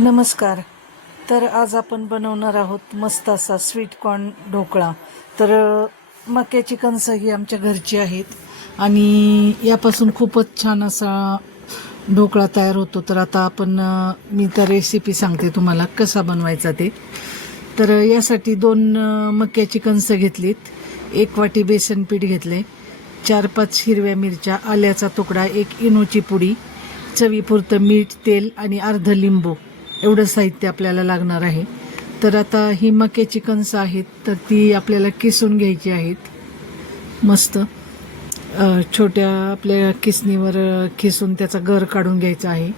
नमस्कार. तर आज आपण बनवणार आहोत मस्त असा स्वीट कॉर्न ढोकळा. तर मक्याची कणसं ही आमच्या घरची आहेत आणि यापासून खूपच छान असा ढोकळा तयार होतो. तर आता आपण मी तर रेसिपी सांगते तुम्हाला कसा बनवायचा ते. तर यासाठी 2 मक्याची कणसं घेतलीत, 1 वाटी बेसन पीठ घेतले, 4-5 हिरव्या मिरच्या, आल्याचा तुकडा, 1 इनोची पुडी, चवीपुरतं मीठ, तेल आणि अर्ध लिंबू एवढं साहित्य आपल्याला लागणार आहे. तर आता ही मक्याची कणसं आहेत तर ती आपल्याला किसून घ्यायची आहेत. मस्त छोट्या आपल्या किसणीवर किसून त्याचा गर काढून घ्यायचा आहे.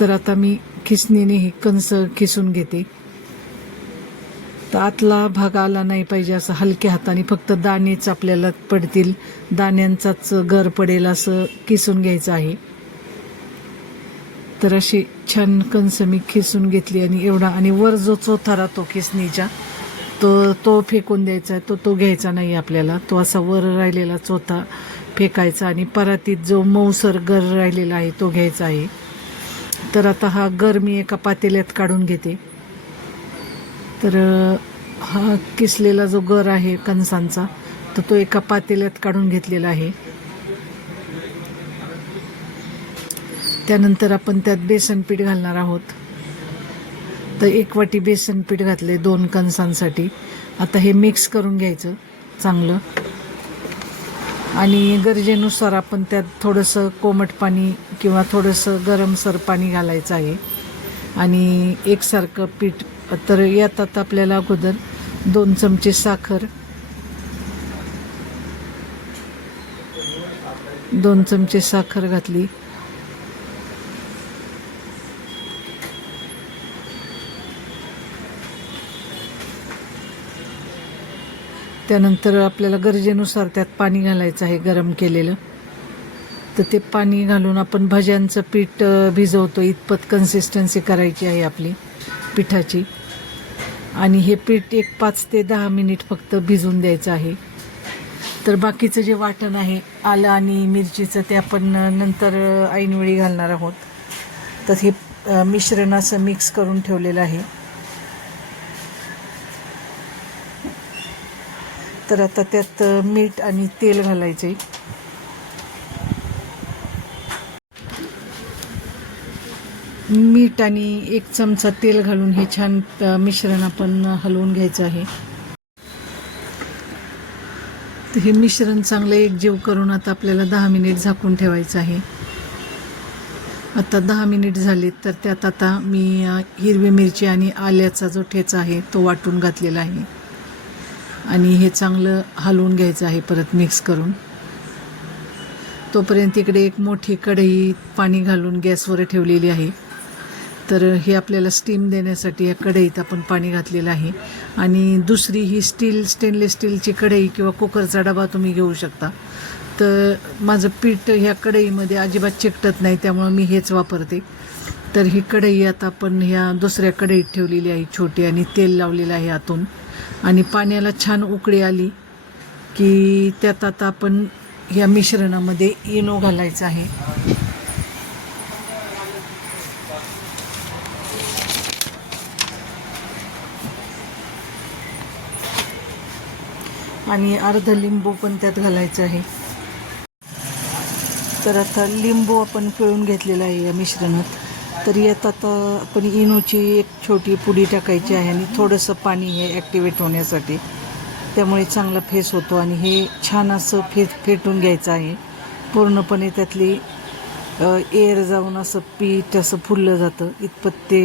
तर आता मी किसणीने ही कणसं किसून घेते. तर आतला भाग आला नाही पाहिजे, असं हलक्या हाताने फक्त दाणेच आपल्याला पडतील, दाण्यांचाच गर पडेल असं किसून घ्यायचं आहे. तर अशी छान कणसं मी खिसून घेतली आणि एवढा, आणि वर जो चोथा राहतो खिसणीचा तो फेकून द्यायचा, तो घ्यायचा नाही आपल्याला. तो असा वर राहिलेला चोथा फेकायचा आणि परातीत जो मऊसर गर राहिलेला आहे तो घ्यायचा आहे. तर आता हा गर मी एका पातेल्यात काढून घेते. तर हा किसलेला जो गर आहे कणसांचा तर तो एका पातेल्यात काढून घेतलेला आहे. त्यानंतर आपण त्यात बेसन पीठ घालणार आहोत. तर 1 वाटी बेसन पीठ घातले 2 कणसांसाठी. आता हे मिक्स करून घ्यायचं चांगलं आणि गरजेनुसार आपण त्यात थोडंसं कोमट पाणी किंवा थोडंसं गरमसर पाणी घालायचं आहे आणि एकसारखं पीठ. तर यात आता आपल्याला अगोदर 2 चमचे साखर, 2 चमचे साखर घातली. त्यानंतर आपल्याला गरजेनुसार त्यात पाणी घालायचं आहे गरम केलेलं. तर ते पाणी घालून आपण भज्यांचं पीठ भिजवतो इतपत कन्सिस्टन्सी करायची आहे आपली पिठाची. आणि हे पीठ 5 ते 10 मिनिट फक्त भिजून द्यायचं आहे. तर बाकीचं जे वाटण आहे आलं आणि मिरचीचं ते आपण नंतर ऐनवेळी घालणार आहोत. तर हे मिश्रण असं मिक्स करून ठेवलेलं आहे. तर आता त्यात मीठ आणि तेल घालायचे. मीठ आणि 1 चमचा तेल घालून हे छान मिश्रण आपण हलवून घ्यायचं आहे. तर हे मिश्रण चांगलं एकजीव करून आता आपल्याला 10 मिनिट झाकून ठेवायचं आहे. आता 10 मिनिट झालीत तर त्यात आता मी हिरवी मिरची आणि आल्याचा जो ठेचा आहे तो वाटून घातलेला आहे आणि हे चांगलं हलवून घ्यायचं आहे परत मिक्स करून. तोपर्यंत इकडे एक मोठी कढई पाणी घालून गॅसवर ठेवलेली आहे. तर हे आपल्याला स्टीम देण्यासाठी या कढईत आपण पाणी घातलेलं आहे. आणि दुसरी ही स्टेनलेस स्टीलची कढई किंवा कुकरचा डबा तुम्ही घेऊ शकता. तर माझं पीठ ह्या कढईमध्ये अजिबात चिकटत नाही त्यामुळं मी हेच वापरते. तर ही कढई आता आपण ह्या दुसऱ्या कढईत ठेवलेली आहे छोटी आणि तेल लावलेलं आहे आतून. आणि पाण्याला छान उकळी आली की त्यात आता आपण ह्या मिश्रणामध्ये इनो घालायचं आहे. आणि अर्ध लिंबू पण त्यात घालायचं आहे. तर आता लिंबू आपण पिळून घेतलेला आहे या मिश्रणात. तर यात आता आपण इनोची एक छोटी पुडी टाकायची आहे आणि थोडंसं पाणी हे ॲक्टिवेट होण्यासाठी. त्यामुळे चांगला फेस होतो आणि हे छान असं फेटून घ्यायचं आहे. पूर्णपणे त्यातली एअर जाऊन असं पीठ असं फुललं जातं इतपत ते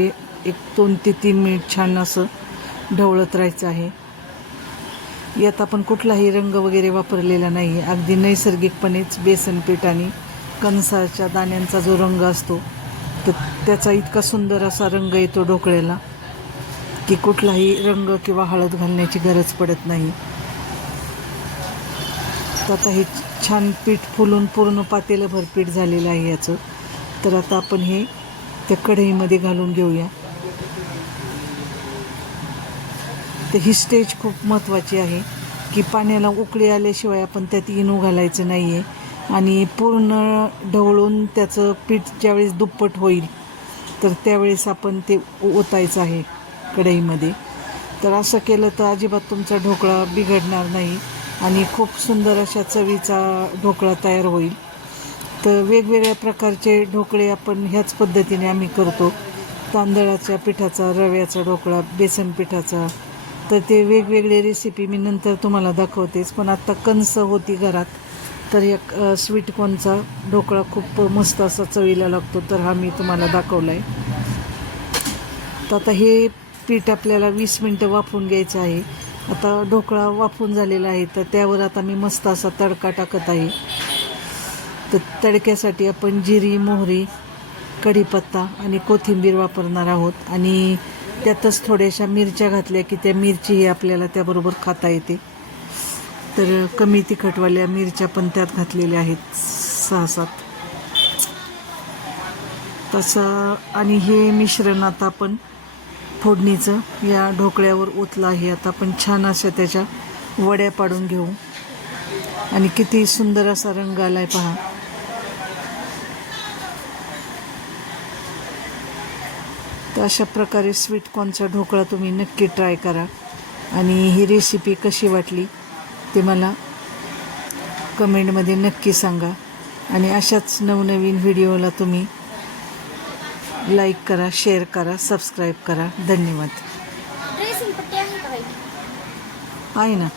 2 ते 3 मिनिट छान असं ढवळत राहायचं आहे. यात आपण कुठलाही रंग वगैरे वापरलेला नाही आहे. अगदी नैसर्गिकपणेच बेसन पीठ आणि कणसाच्या दाण्यांचा जो रंग असतो तर त्याचा इतका सुंदर असा रंग येतो ढोकळ्याला की कुठलाही रंग किंवा हळद घालण्याची गरज पडत नाही. तर आता हे छान पीठ फुलून पूर्ण पातेलंभर पीठ झालेलं आहे याचं. तर आता आपण हे त्या कढईमध्ये घालून घेऊया. तर ही स्टेज खूप महत्त्वाची आहे की पाण्याला उकळी आल्याशिवाय आपण त्यात इनो घालायचं नाही आहे. आणि पूर्ण ढवळून त्याचं पीठ ज्यावेळेस दुप्पट होईल तर त्यावेळेस आपण ते ओतायचं आहे कढईमध्ये. तर असं केलं तर अजिबात तुमचा ढोकळा बिघडणार नाही आणि खूप सुंदर अशा चवीचा ढोकळा तयार होईल. तर वेगवेगळ्या प्रकारचे ढोकळे आपण ह्याच पद्धतीने आम्ही करतो. तांदळाच्या पिठाचा, रव्याचा ढोकळा, बेसन पिठाचा. तर ते वेगवेगळे रेसिपी मी नंतर तुम्हाला दाखवतेच. पण आत्ता कणस होती घरात, तर एक स्वीटकॉर्नचा ढोकळा खूप मस्त असा चवीला लागतो, तर हा मी तुम्हाला दाखवला आहे. तर आता हे पीठ आपल्याला 20 मिनटं वाफवून घ्यायचं आहे. आता ढोकळा वाफवून झालेला आहे, तर त्यावर आता मी मस्त असा तडका टाकत आहे. तर तडक्यासाठी आपण जिरी, मोहरी, कढीपत्ता आणि कोथिंबीर वापरणार आहोत. आणि त्यातच थोड्याशा मिरच्या घातल्या की त्या मिरचीही आपल्याला त्याबरोबर खाता येते. तर कमी तिखटवाल्या मिरच्या पण त्यात घातलेल्या आहेत, 6-7 तसा. आणि हे मिश्रण आता आपण फोडणीचं या ढोकळ्यावर ओतलं आहे. आता आपण छान अशा त्याच्या वड्या पाडून घेऊ. आणि किती सुंदर असा रंग आलाय पहा. तर अशा प्रकारे स्वीटकॉर्नचा ढोकळा तुम्ही नक्की ट्राय करा. आणि ही रेसिपी कशी वाटली ते मला कमेंटमध्ये नक्की सांगा. आणि अशाच नवनवीन व्हिडिओला तुम्ही लाईक करा, शेअर करा, सबस्क्राईब करा. धन्यवाद. आहे ना.